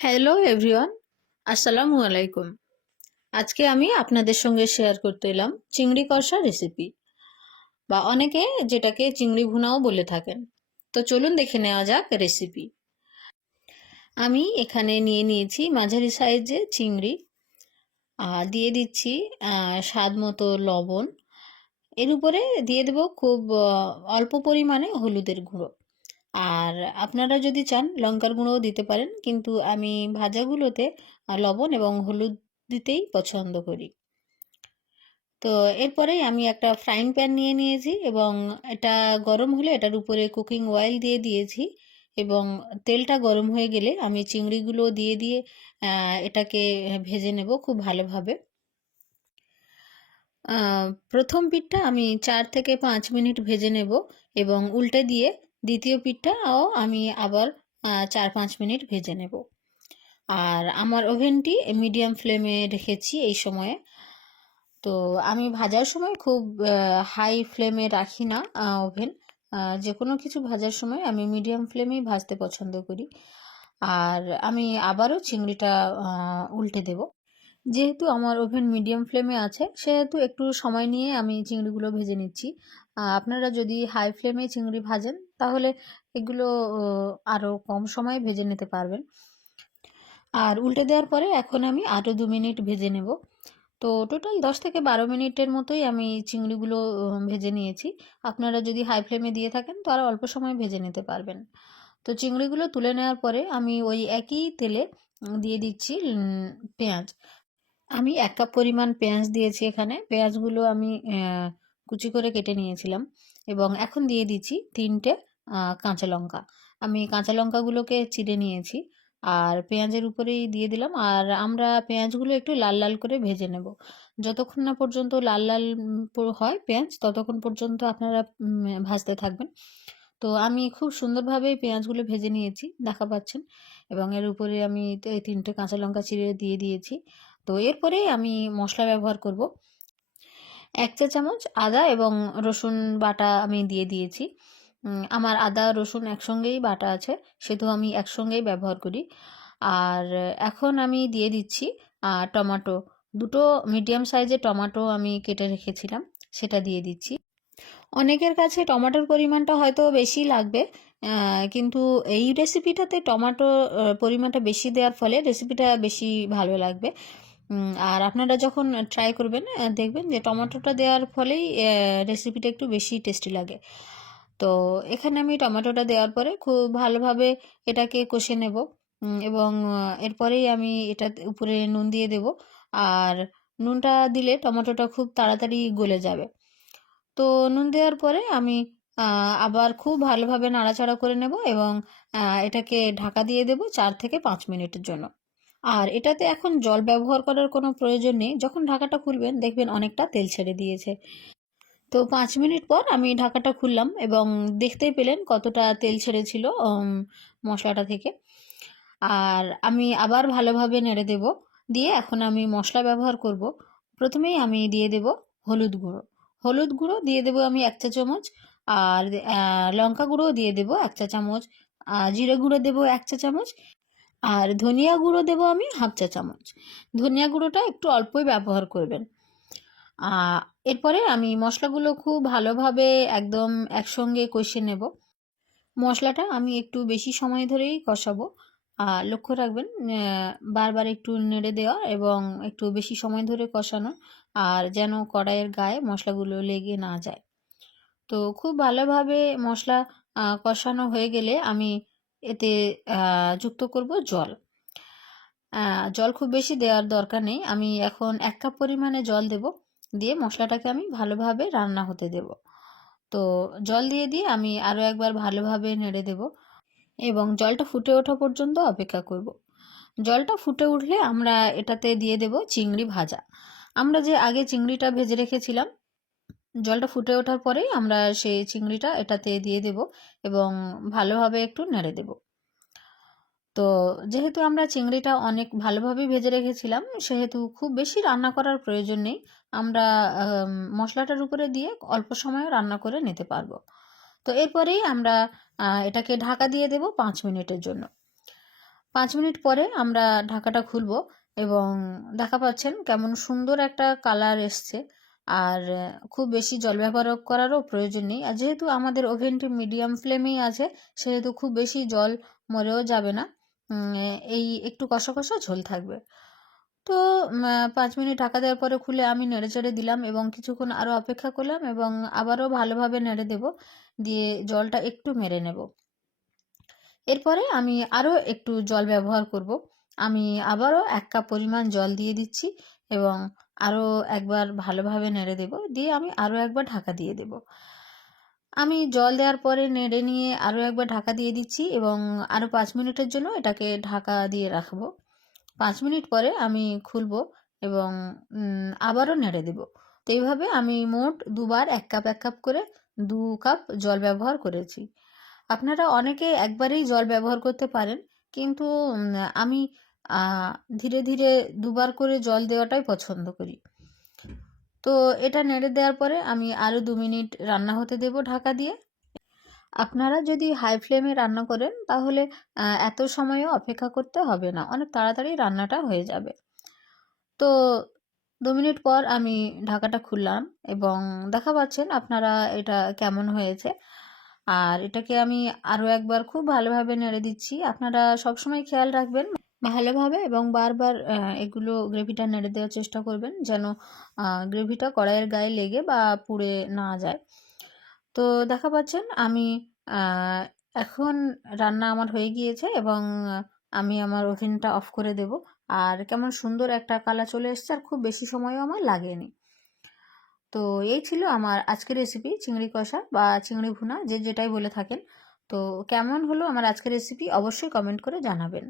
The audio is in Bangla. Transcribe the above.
হ্যালো এভরিওয়ান আসসালামু আলাইকুম আজকে আমি আপনাদের সঙ্গে শেয়ার করতে এলাম চিংড়ি কষা রেসিপি বা অনেকে যেটাকে চিংড়ি ভুনাও বলে থাকেন। তো চলুন দেখে নেওয়া যাক রেসিপি আমি এখানে নিয়ে নিয়েছি মাঝারি সাইজে চিংড়ি। আর দিয়ে দিচ্ছি স্বাদ মতো লবণ। এর উপরে দিয়ে দেবো খুব অল্প পরিমাণে হলুদের গুঁড়ো। আর আপনারা যদি চান, লঙ্কার গুঁড়োও দিতে পারেন, কিন্তু আমি ভাজাগুলোতে লবণ এবং হলুদ দিতেই পছন্দ করি। তো এরপরেই আমি একটা ফ্রাইং প্যান নিয়ে নিয়েছি এবং এটা গরম হলে এটার উপরে কুকিং অয়েল দিয়ে দিয়েছি এবং তেলটা গরম হয়ে গেলে আমি চিংড়িগুলো দিয়ে দিয়ে এটাকে ভেজে নেব খুব ভালোভাবে। প্রথম পিঠটা আমি চার থেকে পাঁচ মিনিট ভেজে নেব এবং উল্টে দিয়ে দ্বিতীয় পিঠটাও আমি আবার চার পাঁচ মিনিট ভেজে নেব। আর আমার ওভেনটি মিডিয়াম ফ্লেমে রেখেছি এই সময়ে। তো আমি ভাজার সময় খুব হাই ফ্লেমে রাখি না ওভেন। যে কোনো কিছু ভাজার সময় আমি মিডিয়াম ফ্লেমেই ভাজতে পছন্দ করি। আর আমি আবারও চিংড়িটা উল্টে দেব। যেহেতু আমার ওভেন মিডিয়াম ফ্লেমে আছে, সেহেতু একটু সময় নিয়ে আমি চিংড়িগুলো ভেজে নিচ্ছি। আপনারা যদি হাই ফ্লেমে চিংড়ি ভাজেন তাহলে এগুলো আরও কম সময়ে ভেজে নিতে পারবেন। আর উল্টে দেওয়ার পরে এখন আমি আরও দু মিনিট ভেজে নেব। তো টোটাল দশ থেকে বারো মিনিটের মতোই আমি চিংড়িগুলো ভেজে নিয়েছি। আপনারা যদি হাই ফ্লেমে দিয়ে থাকেন তো আরও অল্প সময় ভেজে নিতে পারবেন। তো চিংড়িগুলো তুলে নেওয়ার পরে আমি ওই একই তেলে দিয়ে দিচ্ছি পেঁয়াজ। আমি এক কাপ পরিমাণ পেঁয়াজ দিয়েছি এখানে। পেঁয়াজগুলো আমি কুচি করে কেটে নিয়েছিলাম। এবং এখন দিয়ে দিচ্ছি তিনটে কাঁচা লঙ্কা। আমি কাঁচা লঙ্কাগুলোকে চিড়ে নিয়েছি আর পেঁয়াজের উপরেই দিয়ে দিলাম আর আমরা পেঁয়াজগুলো একটু লাল লাল করে ভেজে নেব। যতক্ষণ না পর্যন্ত লাল লাল হয় পেঁয়াজ, ততক্ষণ পর্যন্ত আপনারা ভাজতে থাকবেন। তো আমি খুব সুন্দরভাবে পেঁয়াজগুলো ভেজে নিয়েছি, দেখা পাচ্ছেন। এবং এর উপরে আমি তে- তিনটে কাঁচা লঙ্কা চিড়ে দিয়ে দিয়েছি। তো এরপরে আমি মশলা ব্যবহার করব। এক চা চামচ আদা এবং রসুন বাটা আমি দিয়ে দিয়েছি। আমার আদা, রসুন একসঙ্গেই বাটা আছে সেহেতু আমি একসঙ্গেই ব্যবহার করি। আর এখন আমি দিয়ে দিচ্ছি টমেটো। দুটো মিডিয়াম সাইজের টমাটো আমি কেটে রেখেছিলাম, সেটা দিয়ে দিচ্ছি। অনেকের কাছে টমাটোর পরিমাণটা হয়তো বেশি লাগবে কিন্তু এই রেসিপিটাতে টমেটোর পরিমাণটা বেশি দেওয়ার ফলে রেসিপিটা বেশি ভালো লাগবে। আর আপনারা যখন ট্রাই করবেন দেখবেন যে টমেটোটা দেওয়ার ফলেই রেসিপিটা একটু বেশি টেস্টি লাগে। তো এখানে আমি টমেটোটা দেওয়ার পরে খুব ভালোভাবে এটাকে কষে নেব। এবং এরপরেই আমি এটা উপরে নুন দিয়ে দেব। আর নুনটা দিলে টমেটোটা খুব তাড়াতাড়ি গলে যাবে। তো নুন দেওয়ার পরে আমি আবার খুব ভালোভাবে নাড়াচাড়া করে নেব এবং এটাকে ঢাকা দিয়ে দেব চার থেকে পাঁচ মিনিটের জন্য। আর এটাতে এখন জল ব্যবহার করার কোনো প্রয়োজন নেই। যখন ঢাকাটা খুলবেন দেখবেন অনেকটা তেল ছেড়ে দিয়েছে। তো পাঁচ মিনিট পর আমি ঢাকাটা খুললাম এবং দেখতেই পেলেন কতটা তেল ছেড়েছিল মশলাটা থেকে। আর আমি আবার ভালোভাবে নেড়ে দেব। দিয়ে এখন আমি মশলা ব্যবহার করব। প্রথমেই আমি দিয়ে দেব হলুদ গুঁড়ো। হলুদ গুঁড়ো দিয়ে দেব আমি এক চা চামচ আর লঙ্কা গুঁড়ো দিয়ে দেব এক চা চামচ। জিরে গুঁড়ো দেব এক চা চামচ। আর ধনিয়া গুঁড়ো দেব আমি হাফ চা চামচ। ধনিয়া গুঁড়োটা একটু অল্পই ব্যবহার করবেন। এরপরে আমি মশলাগুলো খুব ভালোভাবে একদম একসঙ্গে কষে নেব। মশলাটা আমি একটু বেশি সময় ধরেই কষাবো। আর লক্ষ্য রাখবেন বারবার একটু নেড়ে দেওয়া এবং একটু বেশি সময় ধরে কষানো আর যেন কড়াইয়ের গায়ে মশলাগুলো লেগে না যায়। তো খুব ভালোভাবে মশলা কষানো হয়ে গেলে আমি এতে যুক্ত করব জল। জল খুব বেশি দেওয়ার দরকার নেই। আমি এখন এক কাপ পরিমাণে জল দেব। দিয়ে মশলাটাকে আমি ভালোভাবে রান্না হতে দেব। তো জল দিয়ে দিয়ে আমি আরও একবার ভালোভাবে নেড়ে দেব এবং জলটা ফুটে ওঠা পর্যন্ত অপেক্ষা করব। জলটা ফুটে উঠলে আমরা এটাতে দিয়ে দেব চিংড়ি ভাজা। আমরা যে আগে চিংড়িটা ভেজে রেখেছিলাম, জলটা ফুটে ওঠার পরেই আমরা সেই চিংড়িটা এটাতে দিয়ে দেব এবং ভালোভাবে একটু নেড়ে দেব। তো যেহেতু আমরা চিংড়িটা অনেক ভালোভাবেই ভেজে রেখেছিলাম, সেহেতু খুব বেশি রান্না করার প্রয়োজন নেই। আমরা মশলাটার উপরে দিয়ে অল্প সময়ে রান্না করে নিতে পারব। তো এরপরেই আমরা এটাকে ঢাকা দিয়ে দেব পাঁচ মিনিটের জন্য। পাঁচ মিনিট পরে আমরা ঢাকাটা খুলবো এবং দেখা পাচ্ছেন কেমন সুন্দর একটা কালার এসছে। আর, খুব বেশি জল ব্যবহার করারও প্রয়োজন নেই। আর যেহেতু আমাদের ওভেনটি মিডিয়াম ফ্লেমেই আছে, সেহেতু খুব বেশি জল মরেও যাবে না। এই একটু কষা কষা ঝোল থাকবে। তো পাঁচ মিনিট ঢাকা দেওয়ার পরে খুলে আমি নেড়ে চেড়ে দিলাম এবং কিছুক্ষণ আরও অপেক্ষা করলাম এবং আবারও ভালোভাবে নেড়ে দেব, দিয়ে জলটা একটু মেরে নেব। এরপরে আমি আরও একটু জল ব্যবহার করব। আমি আবারও এক কাপ পরিমাণ জল দিয়ে দিচ্ছি এবং আরও একবার ভালোভাবে নেড়ে দেব, দিয়ে আমি আরও একবার ঢাকা দিয়ে দেব। আমি জল দেওয়ার পরে নেড়ে নিয়ে আরও একবার ঢাকা দিয়ে দিচ্ছি এবং আরও পাঁচ মিনিটের জন্য এটাকে ঢাকা দিয়ে রাখব। পাঁচ মিনিট পরে আমি খুলবো এবং আবারও নেড়ে দেব। তো এইভাবে আমি মোট দুবার এক কাপ এক কাপ করে দু কাপ জল ব্যবহার করেছি। আপনারা অনেকে একবারেই জল ব্যবহার করতে পারেন, কিন্তু আমি ধীরে ধীরে দুবার করে জল দেওয়াটাই পছন্দ করি। তো এটা নেড়ে দেওয়ার পরে আমি আরও দু মিনিট রান্না হতে দেব ঢাকা দিয়ে। আপনারা যদি হাই ফ্লেমে রান্না করেন, তাহলে এত সময়ও অপেক্ষা করতে হবে না, অনেক তাড়াতাড়ি রান্নাটা হয়ে যাবে। তো দু মিনিট পর আমি ঢাকাটা খুললাম এবং দেখা পাচ্ছেন আপনারা এটা কেমন হয়েছে। আর এটাকে আমি আরও একবার খুব ভালোভাবে নেড়ে দিচ্ছি। আপনারা সবসময় খেয়াল রাখবেন ভালোভাবে এবং বারবার এগুলো গ্রেভিটা নেড়ে দেওয়ার চেষ্টা করবেন যেন গ্রেভিটা কড়াইয়ের গায়ে লেগে বা পুড়ে না যায়। তো দেখা পাচ্ছেন আমি এখন রান্না আমার হয়ে গিয়েছে এবং আমি আমার ওভেনটা অফ করে দেব। আর কেমন সুন্দর একটা কালার চলে এসেছে আর খুব বেশি সময়ও আমার লাগেনি। তো এই ছিল আমার আজকের রেসিপি চিংড়ি কষা বা চিংড়ি ভুনা, যে যেটাই বলে থাকেন। তো কেমন হলো আমার আজকের রেসিপি অবশ্যই কমেন্ট করে জানাবেন।